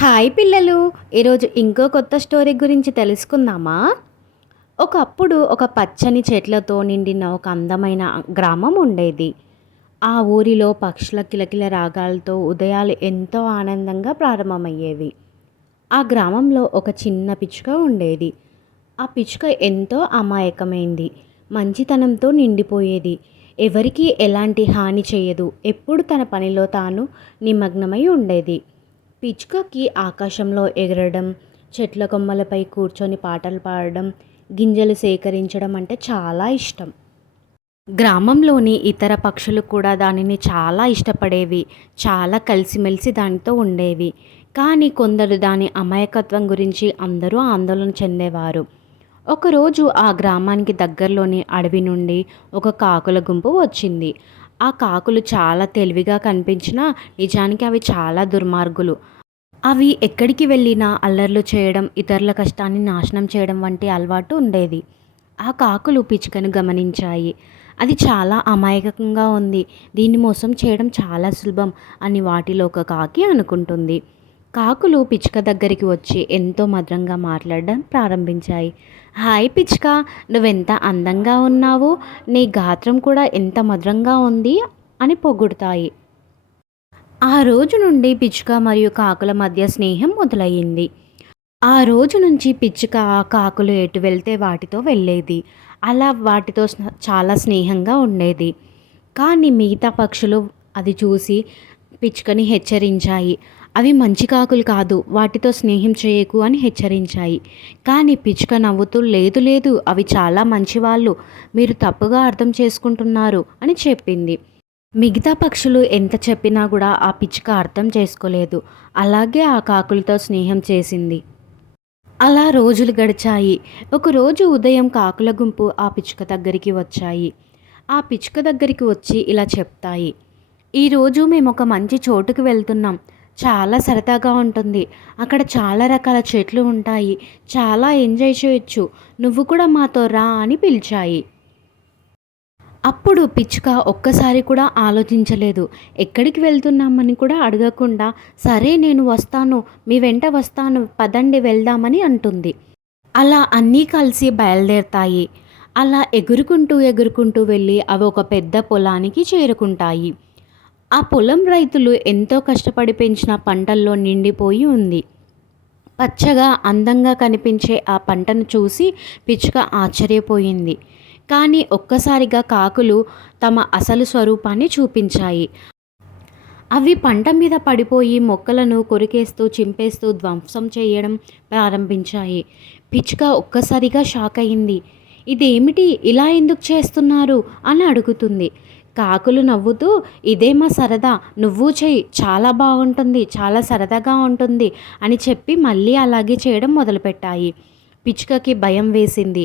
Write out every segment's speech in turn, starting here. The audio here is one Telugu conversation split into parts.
హాయ్ పిల్లలు, ఈరోజు ఇంకో కొత్త స్టోరీ గురించి తెలుసుకుందామా? ఒకప్పుడు ఒక పచ్చని చెట్లతో నిండిన ఒక అందమైన గ్రామం ఉండేది. ఆ ఊరిలో పక్షుల కిలకిల రాగాలతో ఉదయాలు ఎంతో ఆనందంగా ప్రారంభమయ్యేవి. ఆ గ్రామంలో ఒక చిన్న పిచ్చుక ఉండేది. ఆ పిచ్చుక ఎంతో అమాయకమైంది, మంచితనంతో నిండిపోయేది. ఎవరికీ ఎలాంటి హాని చేయదు, ఎప్పుడు తన పనిలో తాను నిమగ్నమై ఉండేది. పిచ్చుకకి ఆకాశంలో ఎగరడం, చెట్ల కొమ్మలపై కూర్చొని పాటలు పాడడం, గింజలు సేకరించడం అంటే చాలా ఇష్టం. గ్రామంలోని ఇతర పక్షులు కూడా దానిని చాలా ఇష్టపడేవి, చాలా కలిసిమెలిసి దానితో ఉండేవి. కానీ కొందరు దాని అమాయకత్వం గురించి అందరూ ఆందోళన చెందేవారు. ఒకరోజు ఆ గ్రామానికి దగ్గరలోని అడవి నుండి ఒక కాకుల గుంపు వచ్చింది. ఆ కాకులు చాలా తెలివిగా కనిపించినా నిజానికి అవి చాలా దుర్మార్గులు. అవి ఎక్కడికి వెళ్ళినా అల్లర్లు చేయడం, ఇతరుల కష్టాన్ని నాశనం చేయడం వంటి అలవాటు ఉండేది. ఆ కాకులు పిచ్చుకను గమనించాయి. అది చాలా అమాయకంగా ఉంది, దీన్ని మోసం చేయడం చాలా సులభం అని వాటిలో ఒక కాకి అనుకుంటుంది. కాకులు పిచ్చుక దగ్గరికి వచ్చి ఎంతో మధురంగా మాట్లాడడం ప్రారంభించాయి. హాయ్ పిచ్చుక, నువ్వెంత అందంగా ఉన్నావు, నీ గాత్రం కూడా ఎంత మధురంగా ఉంది అని పొగుడుతాయి. ఆ రోజు నుండి పిచ్చుక మరియు కాకుల మధ్య స్నేహం మొదలయ్యింది. ఆ రోజు నుంచి పిచ్చుక ఆ కాకులు ఎటు వెళ్తే వాటితో వెళ్ళేది. అలా వాటితో చాలా స్నేహంగా ఉండేది. కానీ మిగతా పక్షులు అది చూసి పిచ్చుకని హెచ్చరించాయి. అవి మంచి కాకులు కాదు, వాటితో స్నేహం చేయకు అని హెచ్చరించాయి. కానీ పిచ్చుక నవ్వుతూ లేదు లేదు, అవి చాలా మంచివాళ్ళు, మీరు తప్పుగా అర్థం చేసుకుంటున్నారు అని చెప్పింది. మిగతా పక్షులు ఎంత చెప్పినా కూడా ఆ పిచ్చుక అర్థం చేసుకోలేదు. అలాగే ఆ కాకులతో స్నేహం చేసింది. అలా రోజులు గడిచాయి. ఒకరోజు ఉదయం కాకుల గుంపు ఆ పిచ్చుక దగ్గరికి వచ్చాయి. ఆ పిచ్చుక దగ్గరికి వచ్చి ఇలా చెప్తాయి. ఈరోజు మేము ఒక మంచి చోటుకు వెళ్తున్నాం. చాలా సరదాగా ఉంటుంది. అక్కడ చాలా రకాల చెట్లు ఉంటాయి. చాలా ఎంజాయ్ చేయొచ్చు. నువ్వు కూడా మాతో రా అని పిలిచాయి. అప్పుడు పిచ్చుక ఒక్కసారి కూడా ఆలోచించలేదు. ఎక్కడికి వెళ్తున్నామని కూడా అడగకుండా సరే నేను వస్తాను, మీ వెంట వస్తాను, పదండి వెళ్దామని అంటుంది. అలా అన్నీ కలిసి బయలుదేరతాయి. అలా ఎగురుకుంటూ ఎగురుకుంటూ వెళ్ళి అవి ఒక పెద్ద పొలానికి చేరుకుంటాయి. ఆ పొలం రైతులు ఎంతో కష్టపడి పెంచిన పంటల్లో నిండిపోయి ఉంది. పచ్చగా అందంగా కనిపించే ఆ పంటను చూసి పిచ్చుక ఆశ్చర్యపోయింది. కానీ ఒక్కసారిగా కాకులు తమ అసలు స్వరూపాన్ని చూపించాయి. అవి పంట మీద పడిపోయి మొక్కలను కొరికేస్తూ చింపేస్తూ ధ్వంసం చేయడం ప్రారంభించాయి. పిచ్చుక ఒక్కసారిగా షాక్ అయింది. ఇదేమిటి, ఇలా ఎందుకు చేస్తున్నారు అని అడుగుతుంది. కాకులు నవ్వుతూ ఇదే మా సరదా, నువ్వు చెయ్యి, చాలా బాగుంటుంది, చాలా సరదాగా ఉంటుంది అని చెప్పి మళ్ళీ అలాగే చేయడం మొదలుపెట్టాయి. పిచ్చుకకి భయం వేసింది.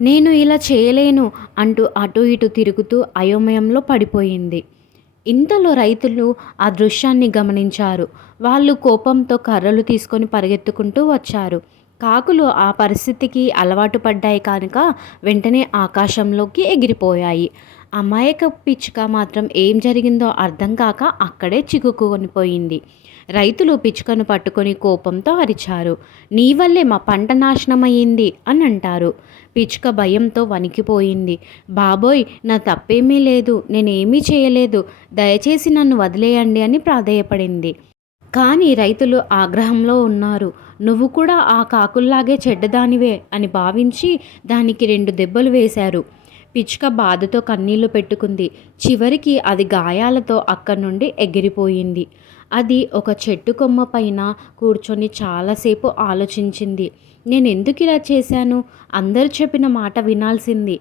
నేను ఇలా చేయలేను అంటూ అటు ఇటు తిరుగుతూ అయోమయంలో పడిపోయింది. ఇంతలో రైతులు ఆ దృశ్యాన్ని గమనించారు. వాళ్ళు కోపంతో కర్రలు తీసుకొని పరిగెత్తుకుంటూ వచ్చారు. కాకులు ఆ పరిస్థితికి అలవాటు పడ్డాయి కనుక వెంటనే ఆకాశంలోకి ఎగిరిపోయాయి. అమాయక పిచ్చుక మాత్రం ఏం జరిగిందో అర్థం కాక అక్కడే చిక్కుకొనిపోయింది. రైతులు పిచ్చుకను పట్టుకొని కోపంతో అరిచారు. నీ వల్లే మా పంట నాశనమయ్యింది అని అంటారు. పిచ్చుక భయంతో వణికిపోయింది. బాబోయ్, నా తప్పేమీ లేదు, నేనేమీ చేయలేదు, దయచేసి నన్ను వదిలేయండి అని ప్రాధేయపడింది. కానీ రైతులు ఆగ్రహంలో ఉన్నారు. నువ్వు కూడా ఆ కాకుల్లాగే చెడ్డదానివే అని భావించి దానికి 2 దెబ్బలు వేశారు. పిచ్చుక బాధతో కన్నీళ్లు పెట్టుకుంది. చివరికి అది గాయాలతో అక్కడి నుండి ఎగిరిపోయింది. అది ఒక చెట్టు కొమ్మ పైన కూర్చొని చాలాసేపు ఆలోచించింది. నేను ఎందుకు ఇలా చేశాను, అందరూ చెప్పిన మాట వినాల్సింది,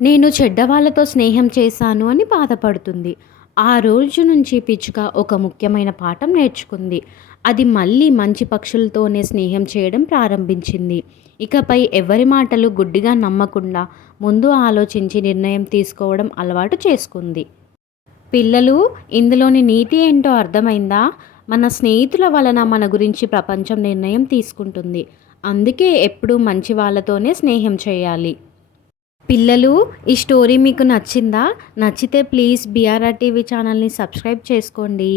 నేను చెడ్డవాళ్ళతో స్నేహం చేశాను అని బాధపడుతుంది. ఆ రోజు నుంచి పిచ్చుక ఒక ముఖ్యమైన పాఠం నేర్చుకుంది. అది మళ్ళీ మంచి పక్షులతోనే స్నేహం చేయడం ప్రారంభించింది. ఇకపై ఎవరి మాటలు గుడ్డిగా నమ్మకుండా ముందు ఆలోచించి నిర్ణయం తీసుకోవడం అలవాటు చేసుకుంది. పిల్లలు, ఇందులోని నీతి ఏంటో అర్థమైందా? మన స్నేహితుల వలన మన గురించి ప్రపంచం నిర్ణయం తీసుకుంటుంది. అందుకే ఎప్పుడూ మంచి వాళ్ళతోనే స్నేహం చేయాలి. పిల్లలు, ఈ స్టోరీ మీకు నచ్చిందా? నచ్చితే ప్లీజ్ బీఆర్ఆర్ టీవీ ఛానల్ని సబ్స్క్రైబ్ చేసుకోండి.